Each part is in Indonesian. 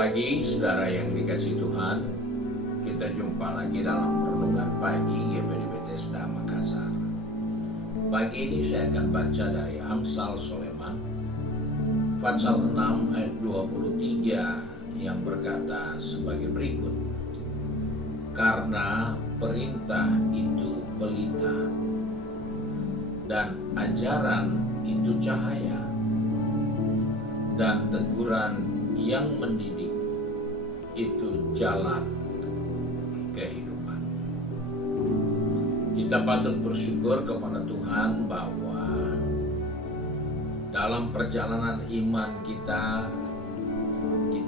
Pagi, saudara yang dikasihi Tuhan, kita jumpa lagi dalam renungan pagi GPD Bethesda Makassar. Pagi ini saya akan baca dari Amsal Soleman, pasal 6 ayat 23 yang berkata sebagai berikut. Karena perintah itu pelita dan ajaran itu cahaya dan teguran yang mendidik itu jalan kehidupan. Kita patut bersyukur kepada Tuhan bahwa dalam perjalanan iman kita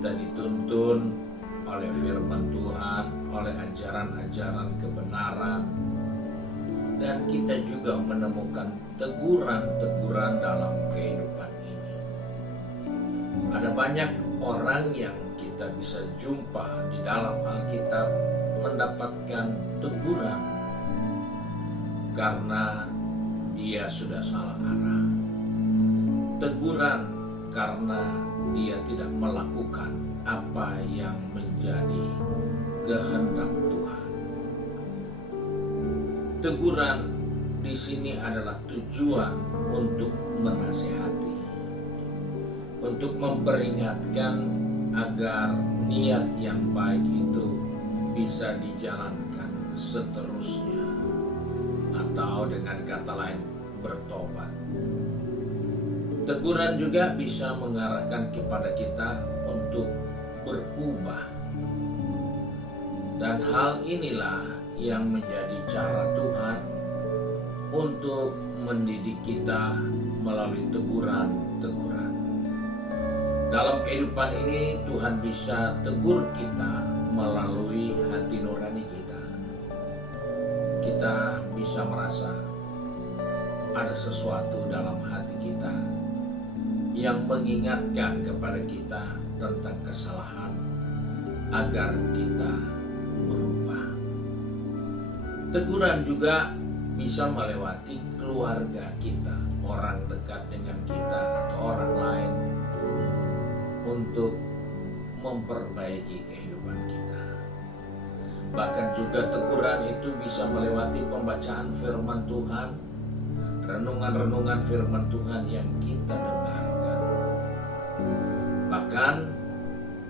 dituntun oleh firman Tuhan, oleh ajaran-ajaran kebenaran, dan kita juga menemukan teguran-teguran dalam kehidupan ini. Ada banyak orang yang kita bisa jumpa di dalam Alkitab mendapatkan teguran karena dia sudah salah arah. Teguran karena dia tidak melakukan apa yang menjadi kehendak Tuhan. Teguran di sini adalah tujuan untuk menasihati, untuk memperingatkan agar niat yang baik itu bisa dijalankan seterusnya, atau dengan kata lain bertobat. Teguran juga bisa mengarahkan kepada kita untuk berubah, dan hal inilah yang menjadi cara Tuhan untuk mendidik kita melalui teguran-teguran. Dalam kehidupan ini Tuhan bisa tegur kita melalui hati nurani kita. Kita bisa merasa ada sesuatu dalam hati kita yang mengingatkan kepada kita tentang kesalahan agar kita berubah. Teguran juga bisa melewati keluarga kita, orang dekat dengan kita atau orang lain, untuk memperbaiki kehidupan kita. Bahkan juga teguran itu bisa melewati pembacaan firman Tuhan, renungan-renungan firman Tuhan yang kita dengarkan. Bahkan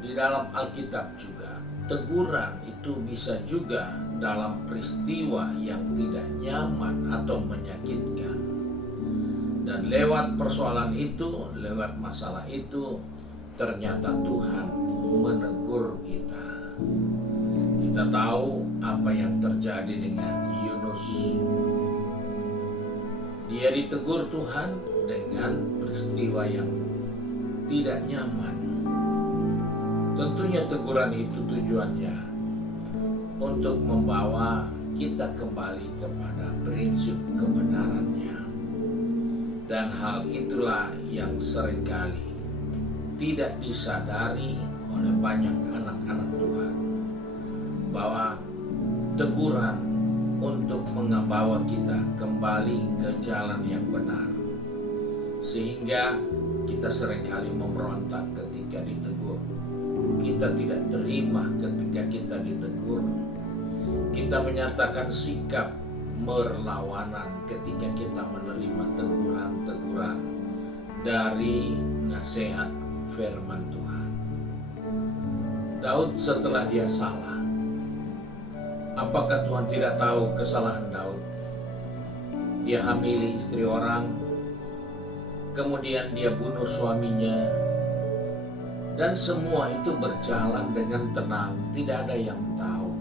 di dalam Alkitab juga, teguran itu bisa juga dalam peristiwa yang tidak nyaman atau menyakitkan. Dan lewat persoalan itu, lewat masalah itu, ternyata Tuhan menegur kita. Kita tahu apa yang terjadi dengan Yunus. Dia ditegur Tuhan dengan peristiwa yang tidak nyaman. Tentunya teguran itu tujuannya untuk membawa kita kembali kepada prinsip kebenarannya. Dan hal itulah yang seringkali tidak disadari oleh banyak anak-anak Tuhan, bahwa teguran untuk membawa kita kembali ke jalan yang benar, sehingga kita seringkali memberontak ketika ditegur. Kita tidak terima ketika kita ditegur. Kita menyatakan sikap berlawanan ketika kita menerima teguran-teguran dari nasihat firman Tuhan. Daud setelah dia salah, apakah Tuhan tidak tahu kesalahan Daud? Dia hamili istri orang, kemudian dia bunuh suaminya, dan semua itu berjalan dengan tenang, tidak ada yang tahu.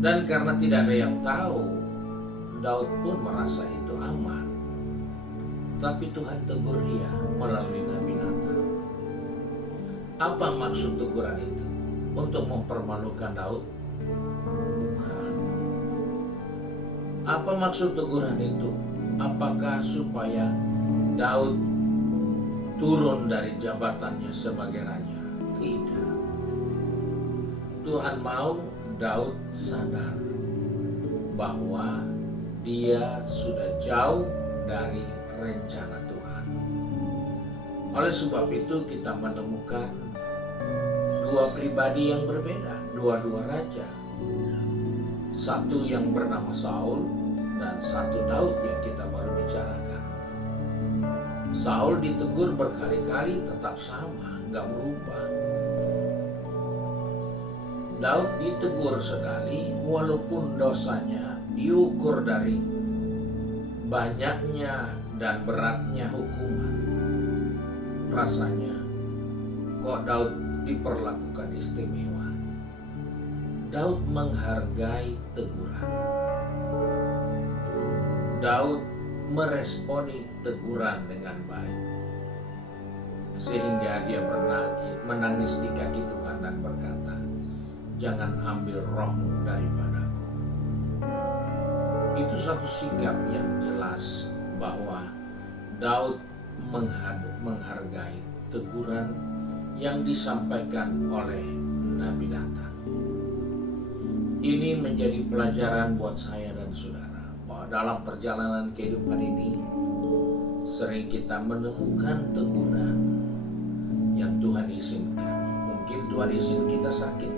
Dan karena tidak ada yang tahu, Daud pun merasa itu aman. Tapi Tuhan tegur dia melalui Nabi Natan. Apa maksud teguran itu? Untuk mempermalukan Daud? Bukan. Apa maksud teguran itu? Apakah supaya Daud turun dari jabatannya sebagai raja? Tidak. Tuhan mau Daud sadar bahwa dia sudah jauh dari rencana Tuhan. Oleh sebab itu kita menemukan dua pribadi yang berbeda, dua raja. Satu yang bernama Saul dan satu Daud yang kita baru bicarakan. Saul ditegur berkali-kali tetap sama, nggak berubah. Daud ditegur sekali walaupun dosanya diukur dari banyaknya dan beratnya hukuman. Rasanya kok Daud diperlakukan istimewa. Daud menghargai teguran. Daud meresponi teguran dengan baik. Sehingga dia menangis di kaki Tuhan dan berkata, "Jangan ambil rohmu daripadaku." Itu satu sikap yang jelas bahwa Daud menghargai teguran yang disampaikan oleh Nabi Nathan. Ini menjadi pelajaran buat saya dan saudara, bahwa dalam perjalanan kehidupan ini sering kita menemukan teguran yang Tuhan izinkan. Mungkin Tuhan izinkan kita sakit,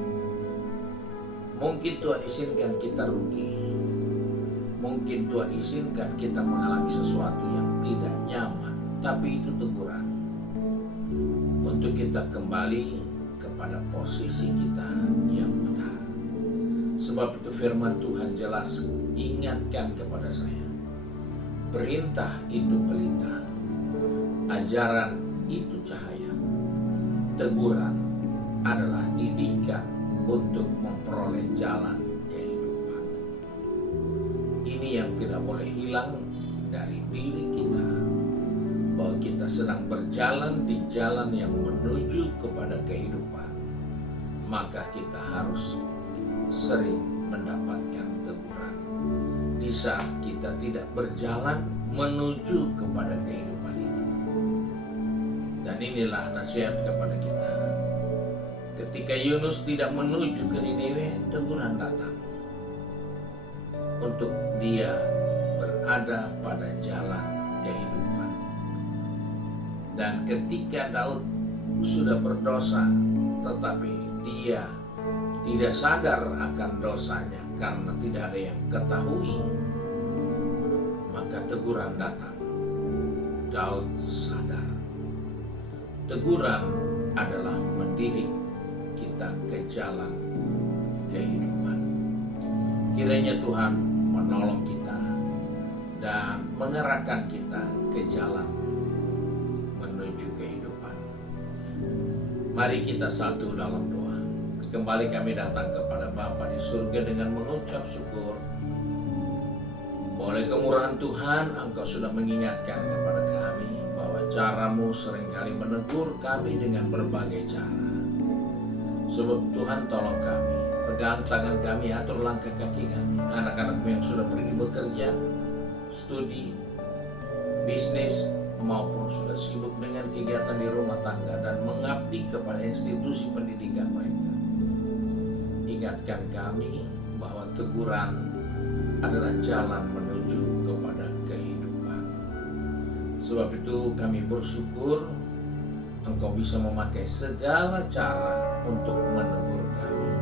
mungkin Tuhan izinkan kita rugi, mungkin Tuhan izinkan kita mengalami sesuatu yang tidak nyaman, tapi itu teguran untuk kita kembali kepada posisi kita yang benar. Sebab itu firman Tuhan jelas ingatkan kepada saya, perintah itu pelita, ajaran itu cahaya, teguran adalah didikan untuk memperoleh jalan kehidupan. Ini yang tidak boleh hilang dari diri kita, bahwa kita sedang berjalan di jalan yang menuju kepada kehidupan, maka kita harus sering mendapatkan teguran di saat kita tidak berjalan menuju kepada kehidupan itu. Dan inilah nasihat kepada kita. Ketika Yunus tidak menuju ke Niniwe, teguran datang untuk dia berada pada jalan kehidupan. Dan ketika Daud sudah berdosa, tetapi dia tidak sadar akan dosanya karena tidak ada yang ketahui, maka teguran datang. Daud sadar. Teguran adalah mendidik kita ke jalan kehidupan. Kiranya Tuhan menolong kita dan mengarahkan kita ke jalan menuju kehidupan. Mari kita satu dalam doa. Kembali kami datang kepada Bapa di surga dengan mengucap syukur. Oleh kemurahan Tuhan, Engkau sudah mengingatkan kepada kami bahwa cara-Mu seringkali menegur kami dengan berbagai cara. Sebab Tuhan tolong kami, pegang tangan kami, atur langkah kaki kami. Anak-anak-Mu yang sudah pergi bekerja, studi, bisnis, maupun sudah sibuk dengan kegiatan di rumah tangga dan mengabdi kepada institusi pendidikan mereka. Ingatkan kami bahwa teguran adalah jalan menuju kepada kehidupan. Sebab itu kami bersyukur Engkau bisa memakai segala cara untuk menegur kami.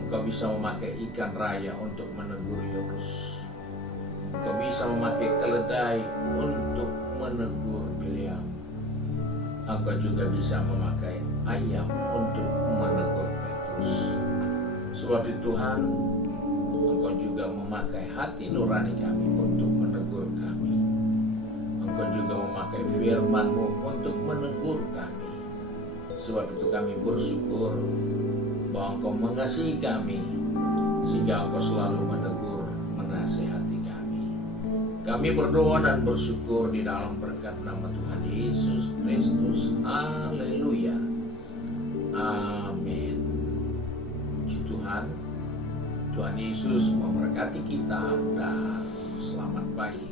Engkau bisa memakai ikan raya untuk menegur Yunus. Engkau bisa memakai keledai untuk menegur Bileam. Engkau juga bisa memakai ayam untuk menegur Petrus. Sebab itu Tuhan, Engkau juga memakai hati nurani kami untuk menegur kami. Engkau juga memakai firman-Mu untuk menegur kami. Sebab itu kami bersyukur bahwa Engkau mengasihi kami, sehingga Engkau selalu menegur, menasihati kami. Kami berdoa dan bersyukur di dalam berkat nama Tuhan Yesus Kristus. Haleluya. Amin. Puji Tuhan. Tuhan Yesus memberkati kita dan selamat pagi.